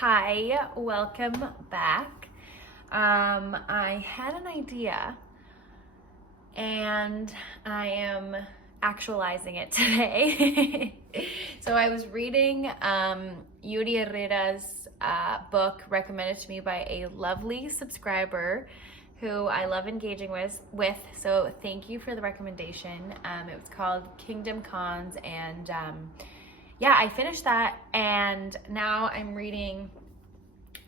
Hi, welcome back. I had an idea and I am actualizing it today. So I was reading Yuri Herrera's book recommended to me by a lovely subscriber who I love engaging with. So thank you for the recommendation. It was called Kingdom Cons, and I finished that, and now I'm reading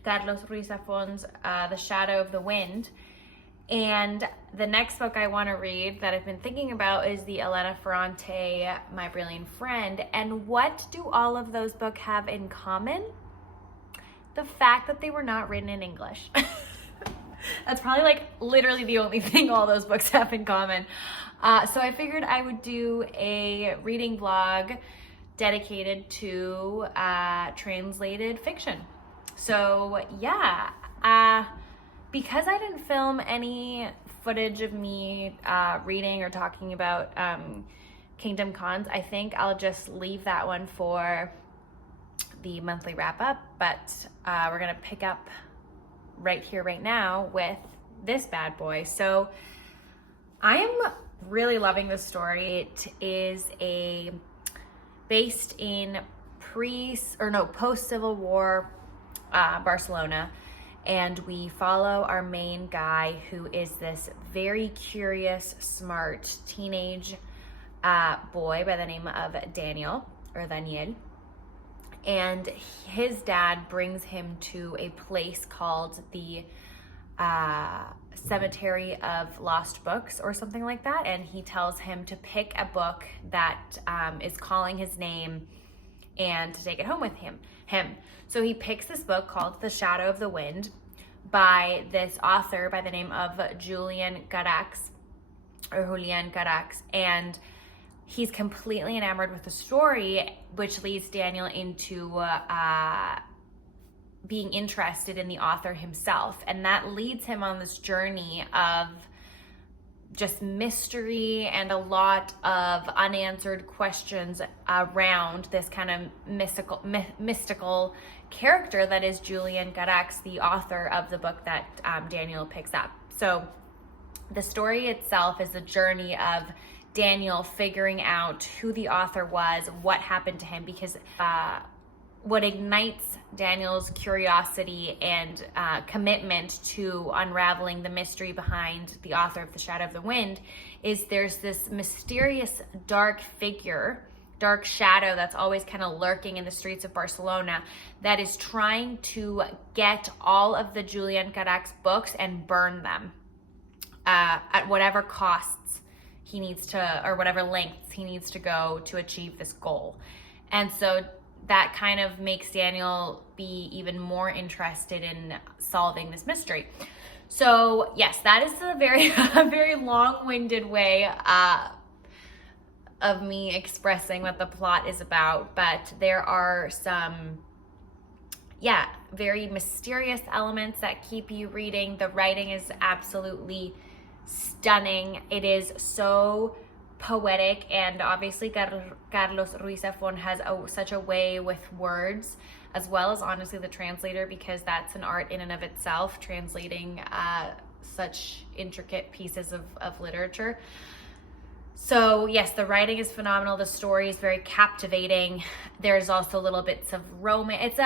Carlos Ruiz Zafón's The Shadow of the Wind. And the next book I want to read that I've been thinking about is the Elena Ferrante, My Brilliant Friend. And what do all of those books have in common? The fact that they were not written in English. That's probably like literally the only thing all those books have in common. So I figured I would do a reading vlog dedicated to translated fiction. So yeah, because I didn't film any footage of me reading or talking about Kingdom Cons, I think I'll just leave that one for the monthly wrap up, but we're gonna pick up right here, right now with this bad boy. So I am really loving this story. It is based in post-Civil War Barcelona, and we follow our main guy, who is this very curious, smart teenage boy by the name of Daniel. And his dad brings him to a place called the Cemetery of Lost Books or something like that, and he tells him to pick a book that is calling his name and to take it home with him. So he picks this book called The Shadow of the Wind by this author by the name of Julian Carax, and he's completely enamored with the story, which leads Daniel into being interested in the author himself. And that leads him on this journey of just mystery and a lot of unanswered questions around this kind of mystical character that is Julian Carax, the author of the book that Daniel picks up. So the story itself is a journey of Daniel figuring out who the author was, what happened to him, because what ignites Daniel's curiosity and commitment to unraveling the mystery behind the author of The Shadow of the Wind is there's this mysterious dark shadow that's always kind of lurking in the streets of Barcelona that is trying to get all of the Julian Carax books and burn them at whatever costs he needs to, or whatever lengths he needs to go to achieve this goal. And so that kind of makes Daniel be even more interested in solving this mystery. So yes, that is a very long-winded way of me expressing what the plot is about, but there are some very mysterious elements that keep you reading. The writing is absolutely stunning. It is so poetic, and obviously Carlos Ruiz Zafón has such a way with words, as well as honestly the translator, because that's an art in and of itself, translating such intricate pieces of literature. So yes, the writing is phenomenal. The story is very captivating. There's also little bits of romance.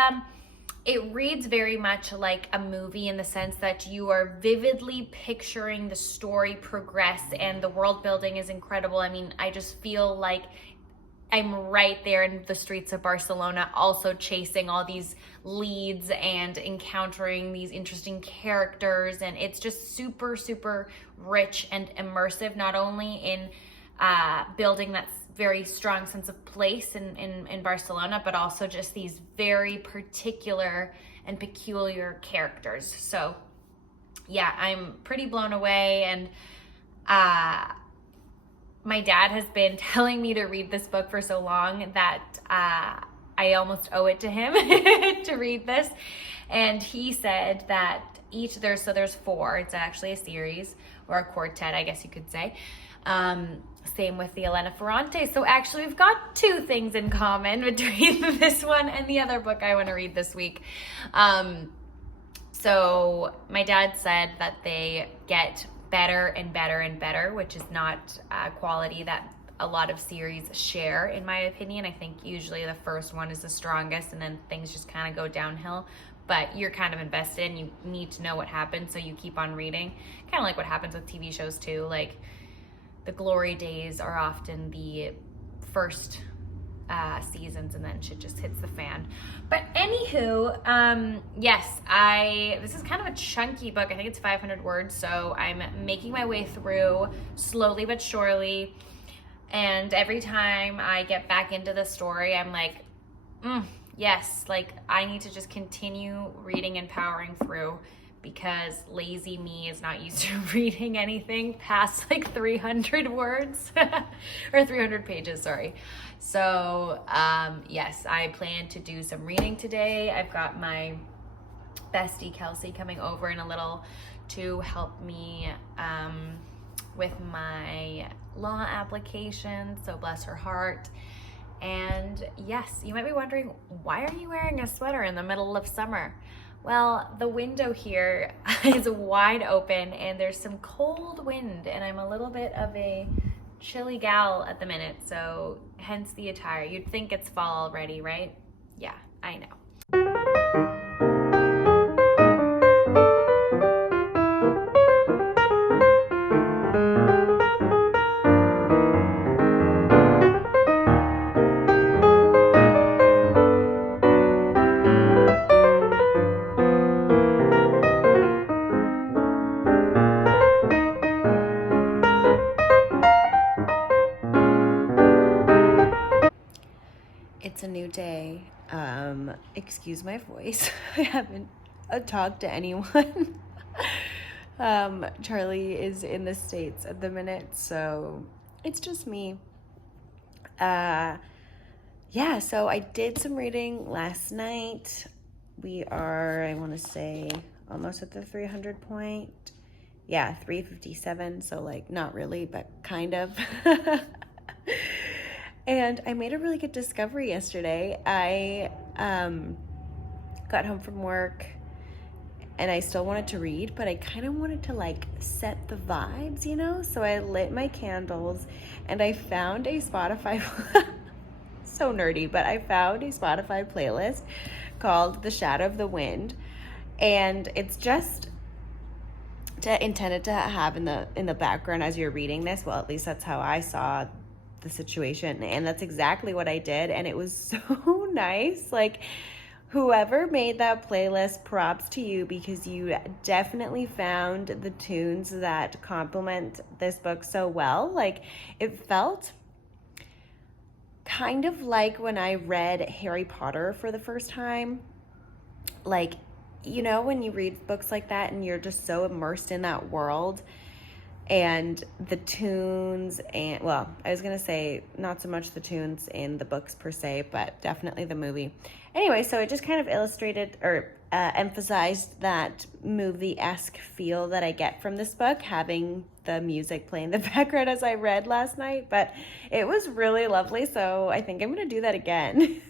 It reads very much like a movie in the sense that you are vividly picturing the story progress, and the world building is incredible. I mean, I just feel like I'm right there in the streets of Barcelona, also chasing all these leads and encountering these interesting characters. And it's just super, super rich and immersive, not only in building that very strong sense of place in Barcelona, but also just these very particular and peculiar characters. So yeah, I'm pretty blown away. And my dad has been telling me to read this book for so long that I almost owe it to him to read this. And he said that there's four, it's actually a series or a quartet, I guess you could say. Same with the Elena Ferrante. So actually we've got two things in common between this one and the other book I want to read this week. So my dad said that they get better and better and better, which is not a quality that a lot of series share, in my opinion. I think usually the first one is the strongest and then things just kind of go downhill. But you're kind of invested and you need to know what happens, so you keep on reading. Kind of like what happens with TV shows too. Like the glory days are often the first seasons and then shit just hits the fan. But anywho, yes, this is kind of a chunky book. I think it's 500 words, so I'm making my way through slowly but surely. And every time I get back into the story, I'm like, yes, like I need to just continue reading and powering through, because lazy me is not used to reading anything past like 300 words or 300 pages, sorry. So yes, I plan to do some reading today. I've got my bestie Kelsey coming over in a little to help me with my law application, so bless her heart. And yes, you might be wondering, why are you wearing a sweater in the middle of summer? Well, the window here is wide open and there's some cold wind, and I'm a little bit of a chilly gal at the minute, so hence the attire. You'd think it's fall already, right? Yeah, I know. It's a new day. Excuse my voice. I haven't talked to anyone. Charlie is in the States at the minute, so it's just me. Yeah, so I did some reading last night. We are, I want to say, almost at the 300 point. Yeah, 357, so like not really, but kind of. And I made a really good discovery yesterday. I got home from work and I still wanted to read, but I kind of wanted to like set the vibes, you know? So I lit my candles and I found a Spotify, so nerdy, but I found a Spotify playlist called The Shadow of the Wind. And it's just intended to have in the background as you're reading this. Well, at least that's how I saw the situation, and that's exactly what I did, and it was so nice. Like, whoever made that playlist, props to you, because you definitely found the tunes that complement this book so well. Like, it felt kind of like when I read Harry Potter for the first time. Like, you know, when you read books like that and you're just so immersed in that world, and the tunes, and well, I was gonna say not so much the tunes in the books per se, but definitely the movie. Anyway, so it just kind of illustrated or emphasized that movie-esque feel that I get from this book, having the music play in the background as I read last night. But it was really lovely, so I think I'm gonna do that again.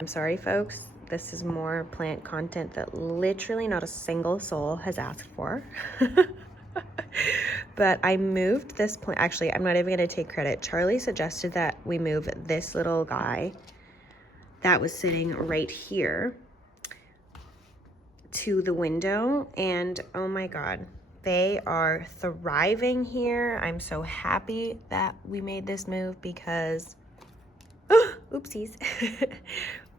I'm sorry, folks. This is more plant content that literally not a single soul has asked for. But I moved this plant. Actually, I'm not even going to take credit. Charlie suggested that we move this little guy that was sitting right here to the window. And oh my God, they are thriving here. I'm so happy that we made this move because, oopsies,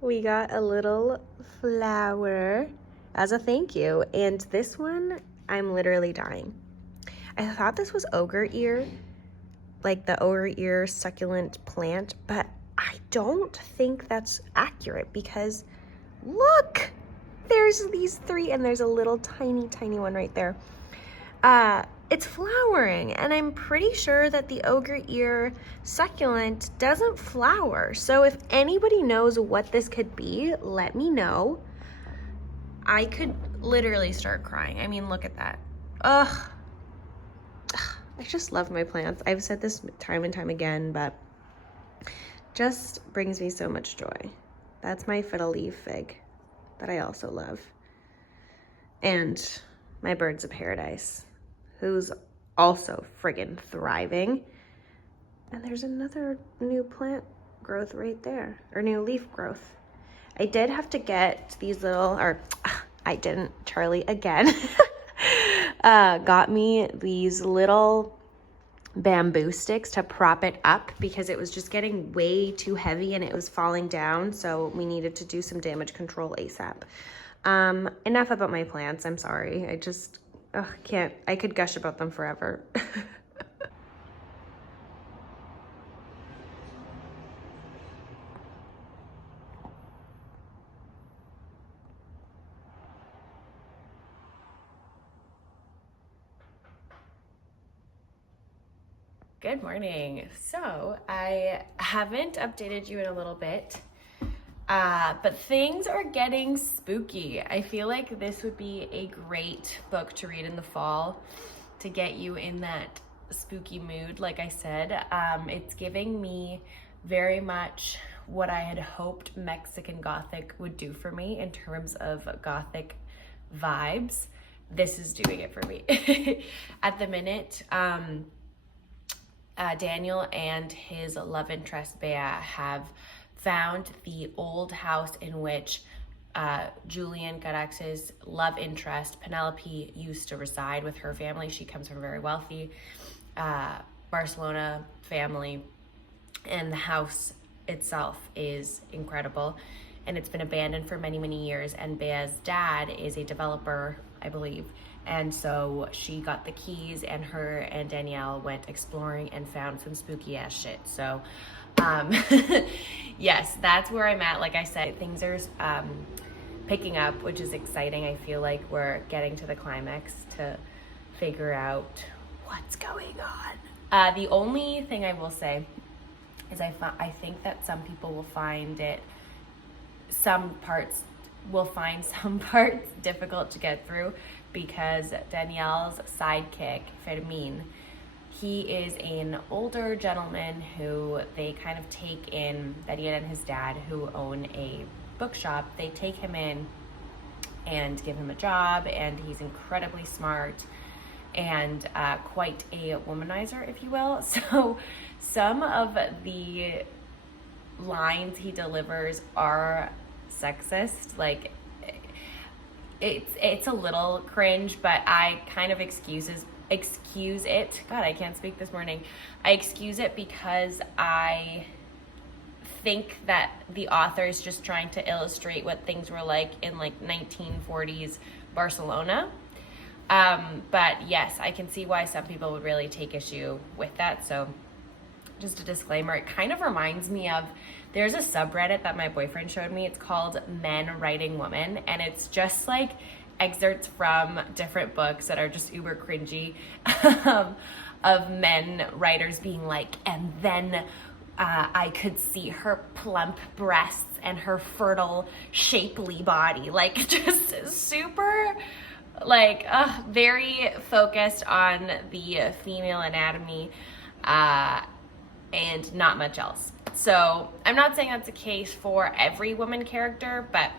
we got a little flower as a thank you. And this one, I'm literally dying. I thought this was ogre ear, like the ogre ear succulent plant, but I don't think that's accurate because look, there's these three and there's a little tiny one right there. It's flowering, and I'm pretty sure that the ogre ear succulent doesn't flower. So if anybody knows what this could be, let me know. I could literally start crying. I mean, look at that. Ugh. I just love my plants. I've said this time and time again, but just brings me so much joy. That's my fiddle leaf fig that I also love. And my birds of paradise, who's also friggin' thriving. And there's another new plant growth right there, or new leaf growth. I did have to get these little, or I didn't, Charlie again, got me these little bamboo sticks to prop it up because it was just getting way too heavy and it was falling down. So we needed to do some damage control ASAP. Enough about my plants. I'm sorry. I just can't. I could gush about them forever. Good morning. So I haven't updated you in a little bit, but things are getting spooky. I feel like this would be a great book to read in the fall to get you in that spooky mood. Like I said, it's giving me very much what I had hoped Mexican Gothic would do for me in terms of Gothic vibes. This is doing it for me. At the minute, Daniel and his love interest Bea have found the old house in which Julian Garrex's love interest Penelope used to reside with her family. She comes from a very wealthy Barcelona family, and the house itself is incredible, and it's been abandoned for many, many years. And Bea's dad is a developer, I believe, and so she got the keys, and her and Danielle went exploring and found some spooky ass shit. So yes, that's where I'm at. Like I said, things are picking up, which is exciting. I feel like we're getting to the climax to figure out what's going on. The only thing I will say is I think that some people will find some parts difficult to get through, because Danielle's sidekick, Fermin, he is an older gentleman who they kind of take in, Daniel and his dad, who own a bookshop. They take him in and give him a job, and he's incredibly smart and quite a womanizer, if you will. So some of the lines he delivers are sexist. Like, it's a little cringe, but I kind of excuse it. God, I can't speak this morning. I excuse it because I think that the author is just trying to illustrate what things were like in like 1940s Barcelona. But yes, I can see why some people would really take issue with that. So just a disclaimer, it kind of reminds me of, there's a subreddit that my boyfriend showed me. It's called Men Writing Women, and it's just like excerpts from different books that are just uber cringy of men writers being like, and then I could see her plump breasts and her fertile, shapely body. Like, just super, like, very focused on the female anatomy and not much else. So I'm not saying that's the case for every woman character, but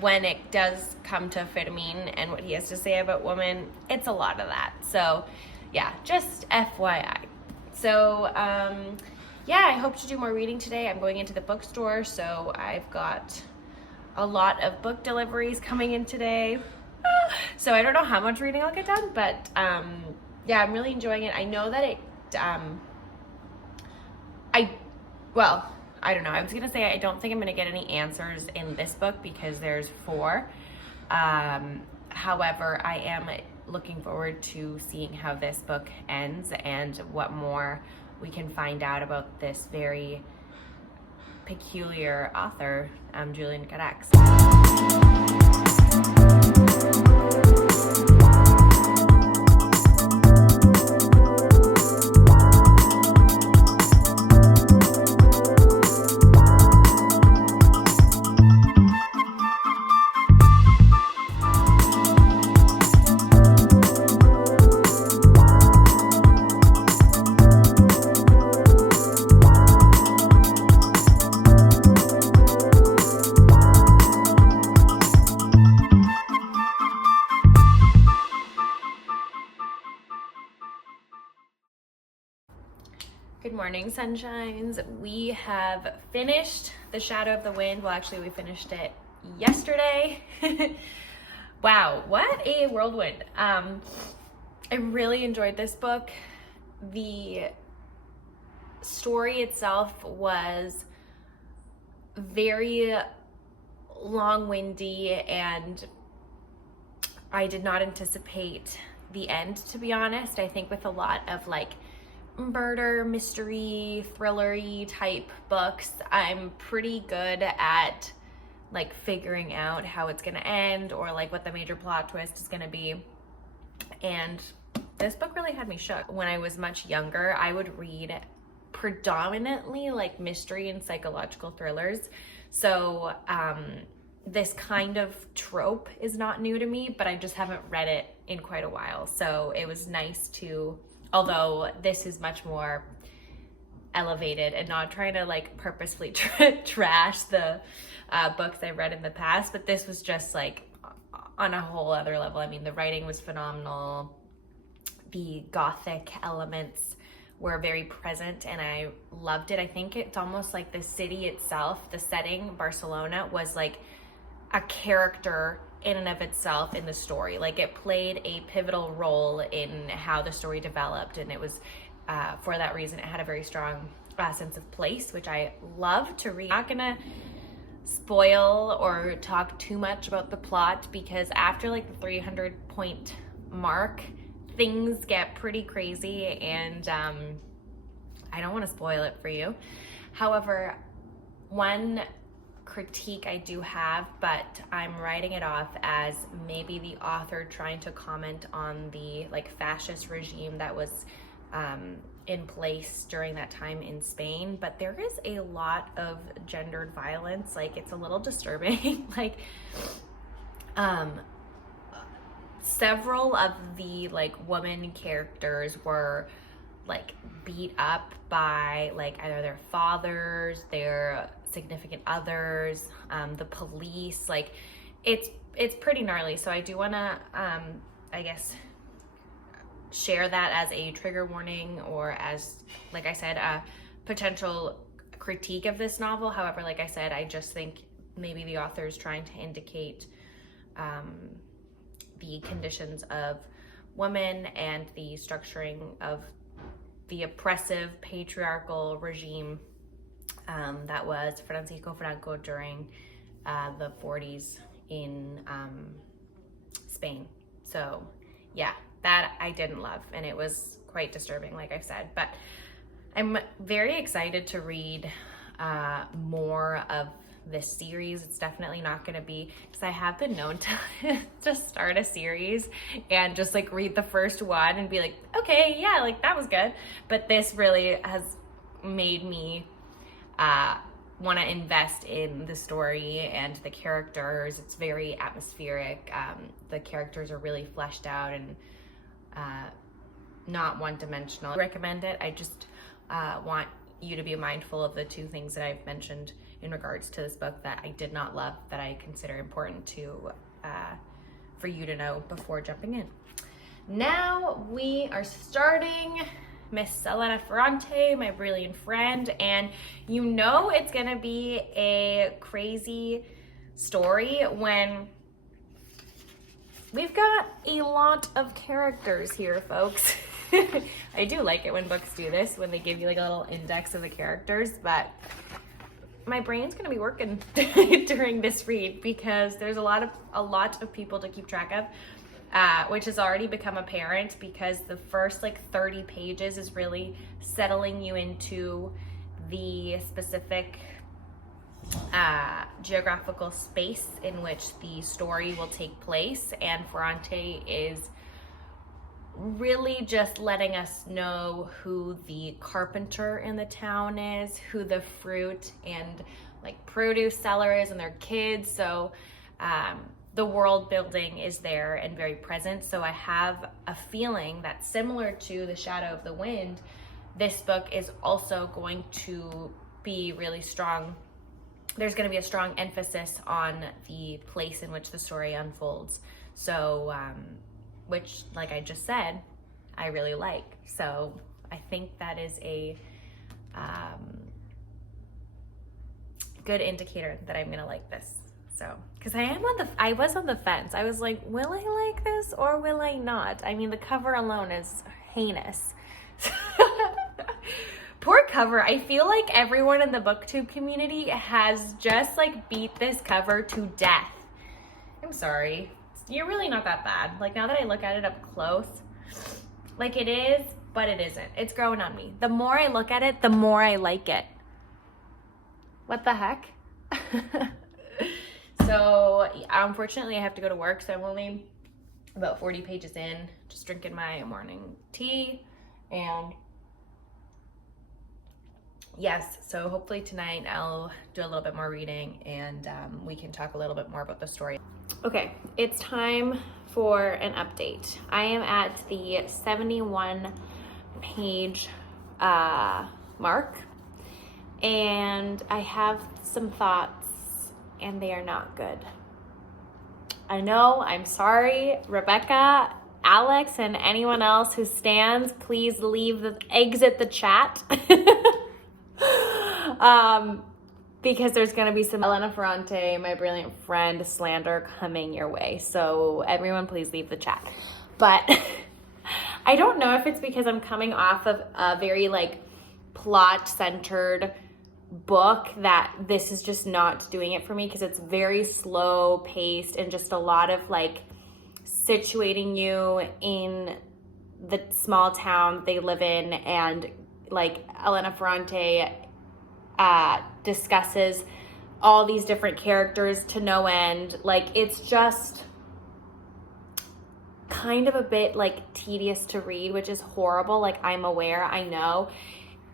when it does come to Fermin and what he has to say about women, it's a lot of that. So yeah, just FYI. So yeah, I hope to do more reading today. I'm going into the bookstore, so I've got a lot of book deliveries coming in today. So I don't know how much reading I'll get done, but yeah, I'm really enjoying it. I know that it I don't know. I was going to say I don't think I'm going to get any answers in this book because there's 4. However, I am looking forward to seeing how this book ends and what more we can find out about this very peculiar author, Julian Garrex. morning, sunshines. We have finished The Shadow of the Wind. Well, actually, we finished it yesterday. Wow, what a whirlwind. I really enjoyed this book. The story itself was very long-winded, and I did not anticipate the end, to be honest. I think with a lot of like murder, mystery, thriller-y type books, I'm pretty good at like figuring out how it's gonna end or like what the major plot twist is gonna be. And this book really had me shook. When I was much younger, I would read predominantly like mystery and psychological thrillers. So this kind of trope is not new to me, but I just haven't read it in quite a while. So it was nice to, although this is much more elevated and not trying to like purposefully trash the books I read in the past, but this was just like on a whole other level. I mean, the writing was phenomenal. The gothic elements were very present and I loved it. I think it's almost like the city itself, the setting, Barcelona, was like a character in and of itself in the story. Like it played a pivotal role in how the story developed, and it was for that reason it had a very strong sense of place, which I love to read. I'm not gonna spoil or talk too much about the plot because after like the 300 point mark, things get pretty crazy, and I don't want to spoil it for you. However, one critique I do have, but I'm writing it off as maybe the author trying to comment on the like fascist regime that was in place during that time in Spain, but there is a lot of gendered violence. Like it's a little disturbing. Like several of the like woman characters were like beat up by like either their fathers, their significant others, the police. Like it's pretty gnarly. So I do want to I guess share that as a trigger warning, or as, like I said, a potential critique of this novel. However, like I said, I just think maybe the author is trying to indicate the conditions of women and the structuring of the oppressive patriarchal regime that was Francisco Franco during the 40s in Spain. So yeah, that I didn't love, and it was quite disturbing, like I said. But I'm very excited to read more of this series. It's definitely not going to be, because I have been known to just start a series and just like read the first one and be like, okay, yeah, like that was good. But this really has made me want to invest in the story and the characters. It's very atmospheric. The characters are really fleshed out and not one-dimensional. I recommend it. I just want you to be mindful of the two things that I've mentioned in regards to this book that I did not love, that I consider important to for you to know before jumping in. Now we are starting Miss Elena Ferrante, my brilliant friend, and you know it's gonna be a crazy story when we've got a lot of characters here, folks. I do like it when books do this, when they give you like a little index of the characters, but my brain's gonna be working during this read because there's a lot of people to keep track of, which has already become apparent because the first like 30 pages is really settling you into the specific geographical space in which the story will take place, and Ferrante is really just letting us know who the carpenter in the town is, who the fruit and like produce seller is, and their kids. So the world building is there and very present. So I have a feeling that similar to The Shadow of the Wind, this book is also going to be really strong. There's going to be a strong emphasis on the place in which the story unfolds. So, which, like I just said, I really like. So I think that is a good indicator that I'm gonna like this. So, because I was on the fence. I was like, will I like this or will I not? I mean, the cover alone is heinous. Poor cover. I feel like everyone in the booktube community has just like beat this cover to death. I'm sorry. You're really not that bad. Like, now that I look at it up close, like, it is, but it isn't. It's growing on me. The more I look at it, the more I like it. What the heck? So, unfortunately, I have to go to work, so I'm only about 40 pages in, just drinking my morning tea, and yes, so hopefully tonight I'll do a little bit more reading, and we can talk a little bit more about the story. Okay, it's time for an update. I am at the 71 page mark, and I have some thoughts, and they are not good. I know, I'm sorry, Rebecca, Alex, and anyone else who stands, please exit the chat. Because there's going to be some Elena Ferrante, my brilliant friend, slander coming your way. So everyone please leave the chat. But I don't know if it's because I'm coming off of a very like plot-centered book that this is just not doing it for me, because it's very slow paced and just a lot of like situating you in the small town they live in, and like Elena Ferrante discusses all these different characters to no end. Like, it's just kind of a bit like tedious to read, which is horrible. Like, I'm aware, I know.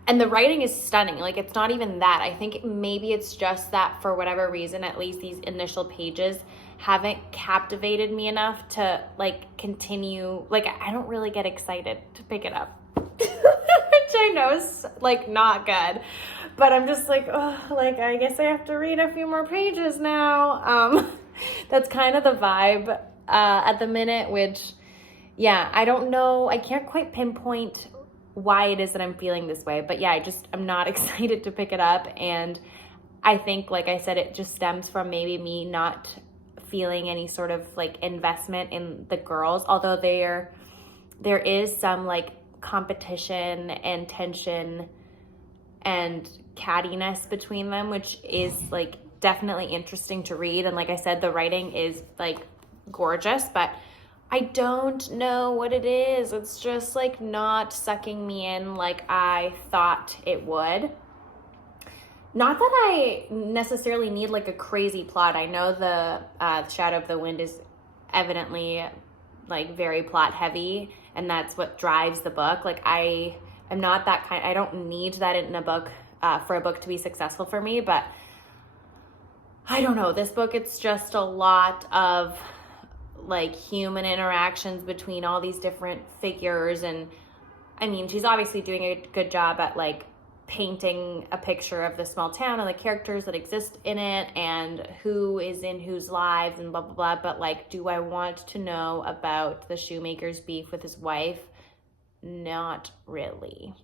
And the writing is stunning. Like, it's not even that. I think maybe it's just that for whatever reason, at least these initial pages haven't captivated me enough to like continue. Like, I don't really get excited to pick it up, which I know is like not good. But I'm just like, oh, like, I guess I have to read a few more pages now. That's kind of the vibe at the minute, which, yeah, I don't know. I can't quite pinpoint why it is that I'm feeling this way. But yeah, I'm not excited to pick it up. And I think, like I said, it just stems from maybe me not feeling any sort of like investment in the girls. Although there is some like competition and tension and cattiness between them, which is like definitely interesting to read. And like I said, the writing is like gorgeous, but I don't know what it is. It's just like not sucking me in like I thought it would. Not that I necessarily need like a crazy plot. I know the Shadow of the Wind is evidently like very plot heavy, and that's what drives the book. Like, I am not that kind. I don't need that in a book for a book to be successful for me. But I don't know. This book, it's just a lot of like human interactions between all these different figures. And I mean, she's obviously doing a good job at like painting a picture of the small town and the characters that exist in it and who is in whose lives and blah, blah, blah. But like, do I want to know about the shoemaker's beef with his wife? Not really.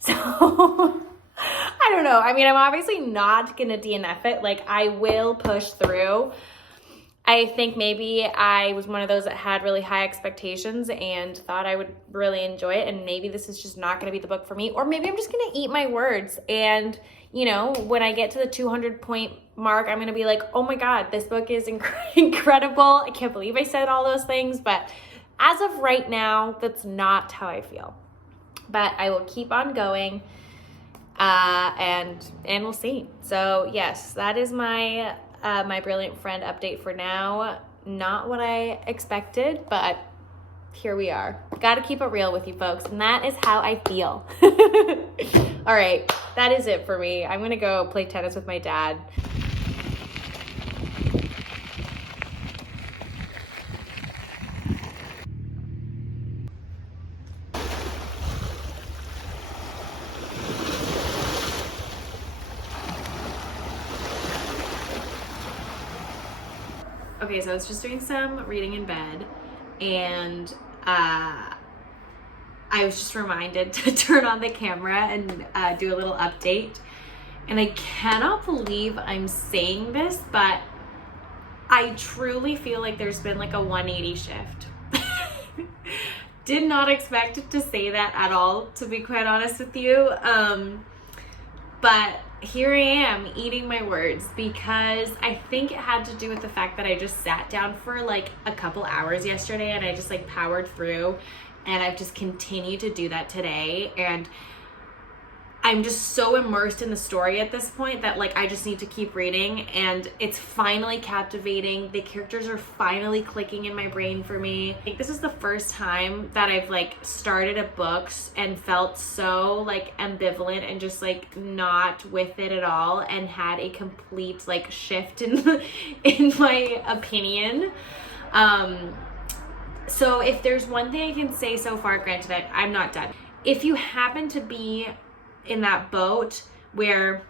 So I don't know. I mean, I'm obviously not going to DNF it. Like, I will push through. I think maybe I was one of those that had really high expectations and thought I would really enjoy it. And maybe this is just not going to be the book for me. Or maybe I'm just going to eat my words. And, you know, when I get to the 200 point mark, I'm going to be like, oh my God, this book is incredible. I can't believe I said all those things. But as of right now, that's not how I feel. But I will keep on going. And we'll see. So yes, that is my my brilliant friend update for now. Not what I expected, but here we are. Gotta keep it real with you folks, and that is how I feel. All right, that is it for me. I'm gonna go play tennis with my dad. Okay, so I was just doing some reading in bed, and I was just reminded to turn on the camera and do a little update. And I cannot believe I'm saying this, but I truly feel like there's been like a 180 shift. Did not expect to say that at all, to be quite honest with you. But here I am eating my words, because I think it had to do with the fact that I just sat down for like a couple hours yesterday and I just like powered through, and I've just continued to do that today. And I'm just so immersed in the story at this point that like I just need to keep reading, and it's finally captivating. The characters are finally clicking in my brain for me. I think this is the first time that I've like started a book and felt so like ambivalent and just like not with it at all, and had a complete like shift in in my opinion. So if there's one thing I can say so far, granted I'm not done, if you happen to be in that boat where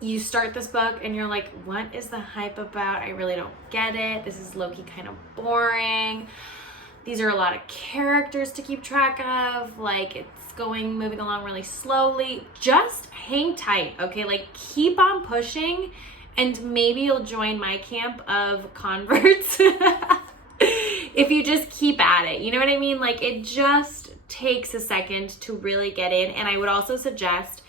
you start this book and you're like, what is the hype about? I really don't get it. This is low-key kind of boring. These are a lot of characters to keep track of. Like, it's moving along really slowly. Just hang tight, okay? Like, keep on pushing, and maybe you'll join my camp of converts if you just keep at it. You know what I mean? Like, it just takes a second to really get in. And I would also suggest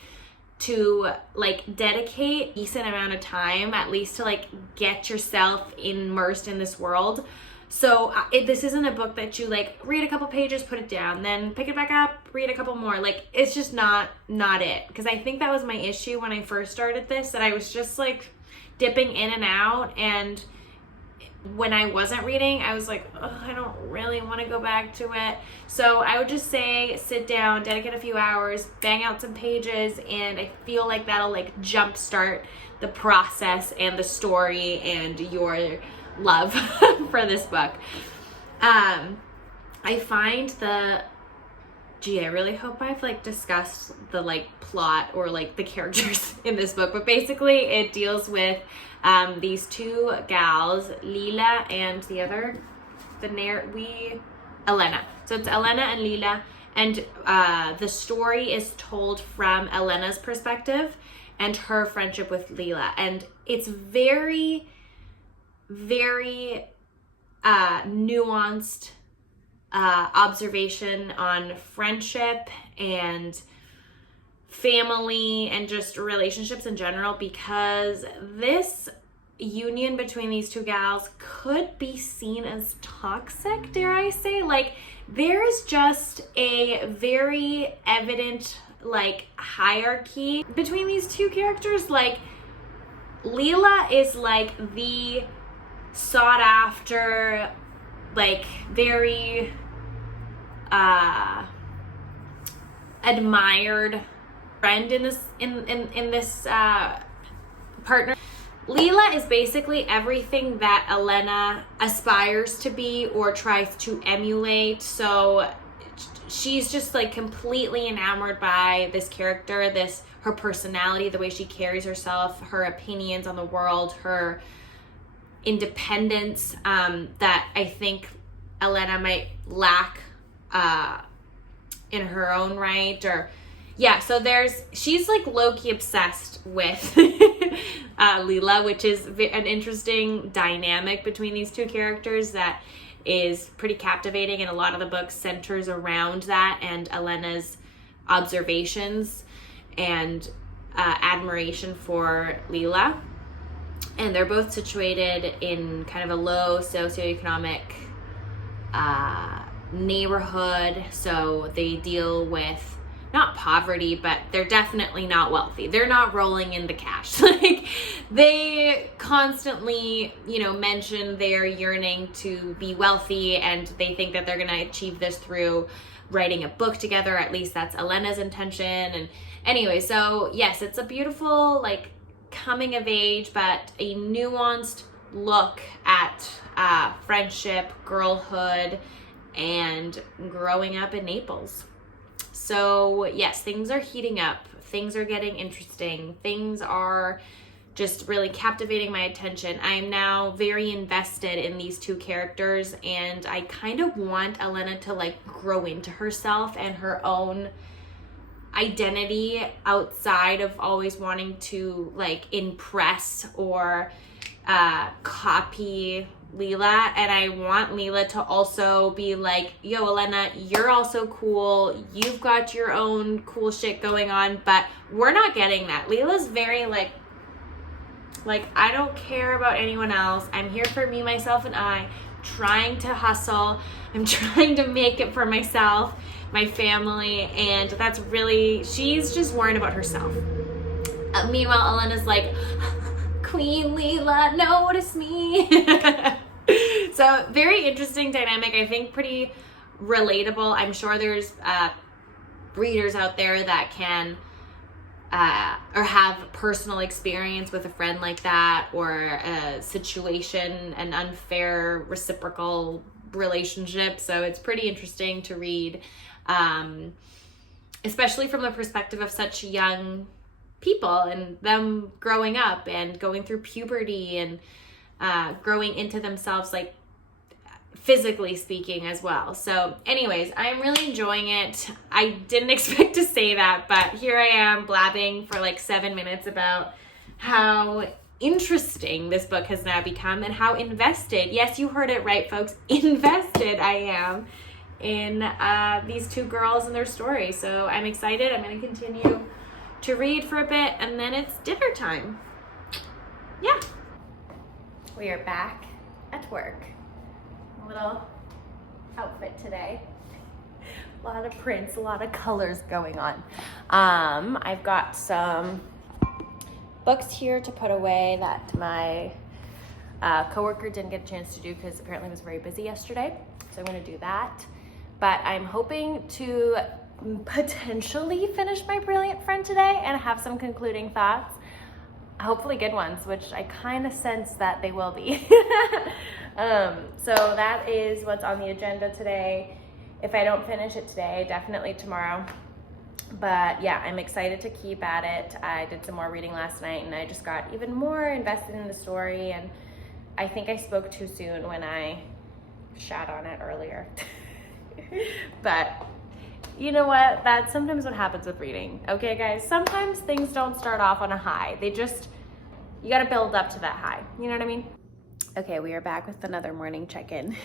to like dedicate a decent amount of time at least to like get yourself immersed in this world. So this isn't a book that you like read a couple pages, put it down, then pick it back up, read a couple more. Like, it's just not it. Because I think that was my issue when I first started this, that I was just like dipping in and out, and when I wasn't reading, I was like, oh, I don't really want to go back to it. So I would just say sit down, dedicate a few hours, bang out some pages, and I feel like that'll like jumpstart the process and the story and your love for this book. I find I really hope I've like discussed the like plot or like the characters in this book, but basically it deals with these two gals, Lila and the other, Elena. So it's Elena and Lila, and the story is told from Elena's perspective and her friendship with Lila, and it's very, very nuanced observation on friendship and family and just relationships in general, because this union between these two gals could be seen as toxic, dare I say. Like, there's just a very evident like hierarchy between these two characters. Like, Lila is like the sought after, like very admired friend in this partner. Lila is basically everything that Elena aspires to be or tries to emulate. So she's just like completely enamored by this character, her personality, the way she carries herself, her opinions on the world, her independence, that I think Elena might lack in her own right. Or yeah, so she's like low-key obsessed with Lila, which is an interesting dynamic between these two characters that is pretty captivating, and a lot of the book centers around that and Elena's observations and admiration for Lila. And they're both situated in kind of a low socioeconomic neighborhood, so they deal with not poverty, but they're definitely not wealthy. They're not rolling in the cash. Like, they constantly, mention their yearning to be wealthy, and they think that they're going to achieve this through writing a book together. At least that's Elena's intention. And anyway, so yes, it's a beautiful, like, coming of age, but a nuanced look at friendship, girlhood, and growing up in Naples. So yes, things are heating up. Things are getting interesting. Things are just really captivating my attention. I am now very invested in these two characters, and I kind of want Elena to like grow into herself and her own identity outside of always wanting to like impress or copy Leela. And I want Leela to also be like, yo, Elena, you're also cool. You've got your own cool shit going on, but we're not getting that. Leela's very like, I don't care about anyone else. I'm here for me, myself, and I, trying to hustle. I'm trying to make it for myself, my family, and that's really, she's just worried about herself. Meanwhile, Elena's like, Queen Leela, notice me. So very interesting dynamic. I think pretty relatable. I'm sure there's readers out there that can or have personal experience with a friend like that, or a situation, an unfair reciprocal relationship. So it's pretty interesting to read, especially from the perspective of such young people and them growing up and going through puberty and growing into themselves, like physically speaking as well. So anyways, I'm really enjoying it. I didn't expect to say that, but here I am blabbing for like 7 minutes about how interesting this book has now become and how invested, yes, you heard it right, folks, invested I am in these two girls and their story. So I'm excited. I'm going to continue to read for a bit, and then it's dinner time. Yeah. We are back at work. Little outfit today. A lot of prints, a lot of colors going on. I've got some books here to put away that my coworker didn't get a chance to do because apparently it was very busy yesterday. So I'm going to do that. But I'm hoping to potentially finish My Brilliant Friend today and have some concluding thoughts. Hopefully good ones, which I kind of sense that they will be. So that is what's on the agenda today. If I don't finish it today, definitely tomorrow. But yeah, I'm excited to keep at it. I did some more reading last night and I just got even more invested in the story, and I think I spoke too soon when I shat on it earlier. But you know what? That's sometimes what happens with reading. Okay, guys? Sometimes things don't start off on a high. You gotta build up to that high. You know what I mean? Okay, we are back with another morning check-in.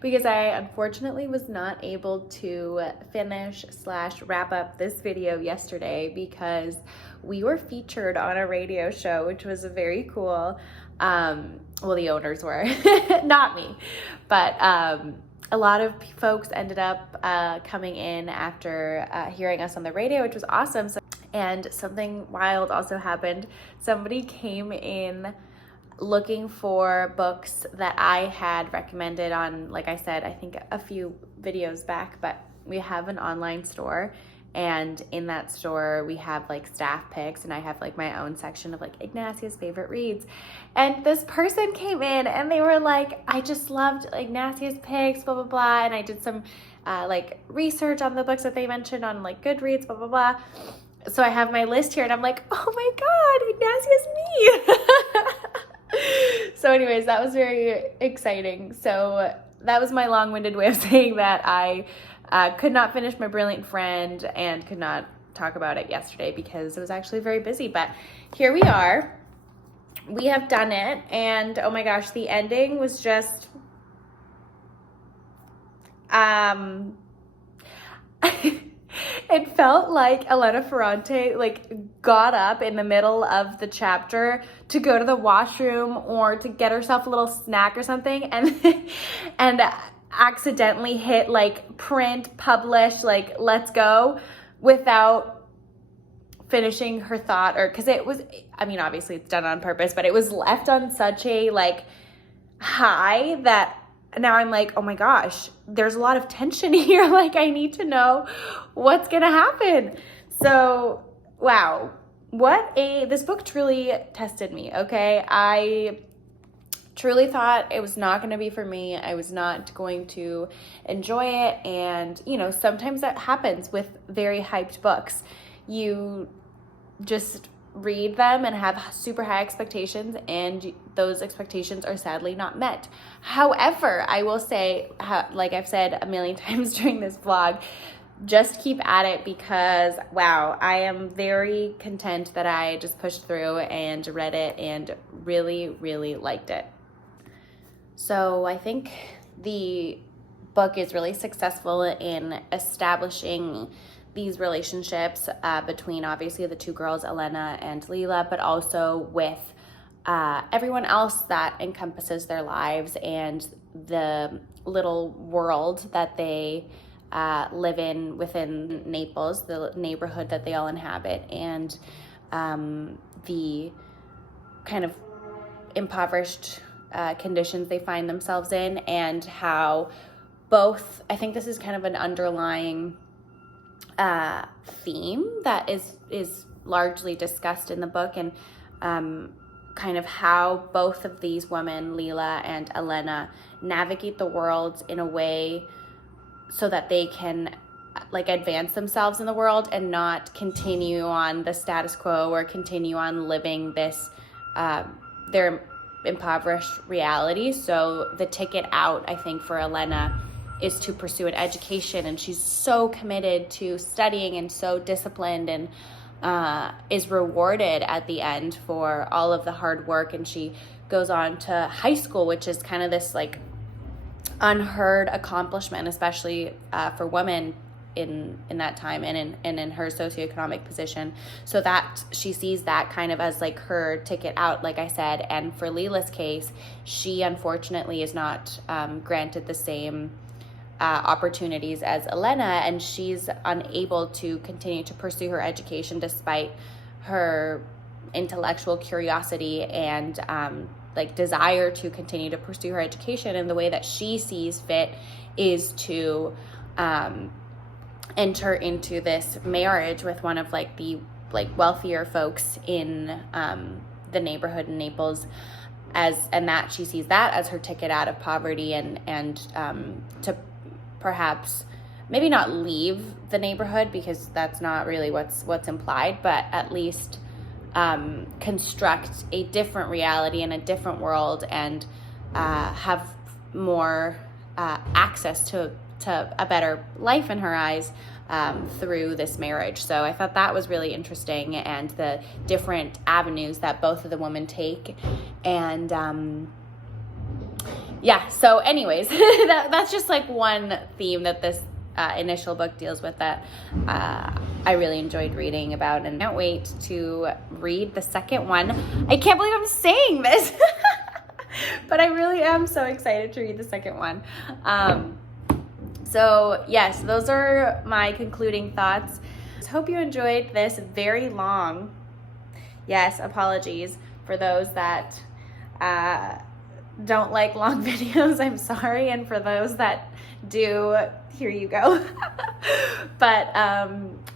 Because I unfortunately was not able to finish/wrap up this video yesterday because we were featured on a radio show, which was very cool. Well, the owners were, not me, but a lot of folks ended up coming in after hearing us on the radio, which was awesome. And something wild also happened. Somebody came in looking for books that I had recommended on, like I said, I think a few videos back, but we have an online store, and in that store we have like staff picks, and I have like my own section of like Ignatia's favorite reads. And this person came in and they were like, I just loved Ignatia's picks, blah, blah, blah. And I did some like research on the books that they mentioned on like Goodreads, blah, blah, blah. So I have my list here and I'm like, oh my God, Ignatia's me. So anyways, that was very exciting. So that was my long-winded way of saying that I could not finish My Brilliant Friend and could not talk about it yesterday because it was actually very busy. But here we are. We have done it. And oh my gosh, the ending was just... It felt like Elena Ferrante got up in the middle of the chapter to go to the washroom or to get herself a little snack or something, and accidentally hit print, publish, let's go, without finishing her thought, or because it was, I mean, obviously it's done on purpose, but it was left on such a high that now I'm like, oh my gosh, there's a lot of tension here. I need to know what's going to happen. So, wow. This book truly tested me, okay? I truly thought it was not going to be for me. I was not going to enjoy it. And, sometimes that happens with very hyped books. You just read them and have super high expectations, and those expectations are sadly not met. However, I will say, like I've said a million times during this vlog, just keep at it, because wow, I am very content that I just pushed through and read it and really, really liked it. So I think the book is really successful in establishing these relationships between obviously the two girls, Elena and Lila, but also with everyone else that encompasses their lives and the little world that they live in within Naples, the neighborhood that they all inhabit, and the kind of impoverished conditions they find themselves in, and how both, I think this is kind of an underlying theme that is largely discussed in the book, and kind of how both of these women, Lila and Elena, navigate the world in a way so that they can like advance themselves in the world and not continue on the status quo or continue on living this their impoverished reality. So the ticket out, I think, for Elena is to pursue an education, and she's so committed to studying and so disciplined, and is rewarded at the end for all of the hard work. And she goes on to high school, which is kind of this like unheard accomplishment, especially for women in that time and in her socioeconomic position. So that she sees that kind of as like her ticket out, like I said. And for Lila's case, she unfortunately is not granted the same opportunities as Elena, and she's unable to continue to pursue her education despite her intellectual curiosity and like desire to continue to pursue her education. And the way that she sees fit is to enter into this marriage with one of like the like wealthier folks in the neighborhood in Naples, and that she sees that as her ticket out of poverty, and to perhaps maybe not leave the neighborhood, because that's not really what's implied, but at least construct a different reality and a different world, and have more access to a better life in her eyes through this marriage. So I thought that was really interesting, and the different avenues that both of the women take. And yeah, so anyways, that's just like one theme that this initial book deals with that I really enjoyed reading about, and can't wait to read the second one. I can't believe I'm saying this, but I really am so excited to read the second one. So yes, those are my concluding thoughts. Hope you enjoyed this very long, yes, apologies for those that don't like long videos, I'm sorry, and for those that do, here you go. But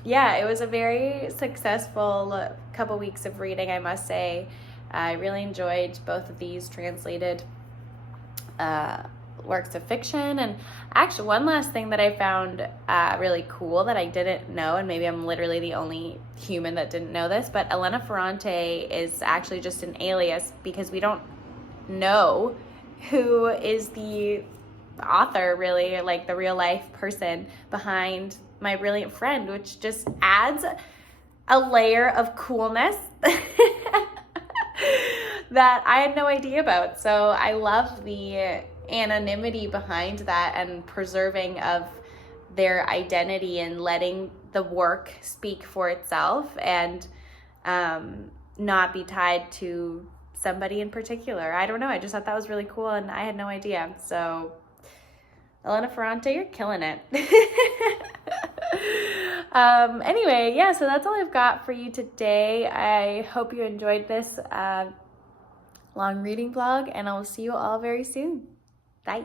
yeah, it was a very successful couple weeks of reading, I must say. I really enjoyed both of these translated works of fiction. And actually, one last thing that I found really cool that I didn't know, and maybe I'm literally the only human that didn't know this, but Elena Ferrante is actually just an alias, because we don't know who is the author, really, like the real life person behind My Brilliant Friend, which just adds a layer of coolness that I had no idea about. So I love the anonymity behind that, and preserving of their identity, and letting the work speak for itself, and not be tied to somebody in particular. I don't know, I just thought that was really cool, and I had no idea. So Elena Ferrante, you're killing it. Anyway, yeah, so that's all I've got for you today. I hope you enjoyed this long reading vlog, and I will see you all very soon. Bye.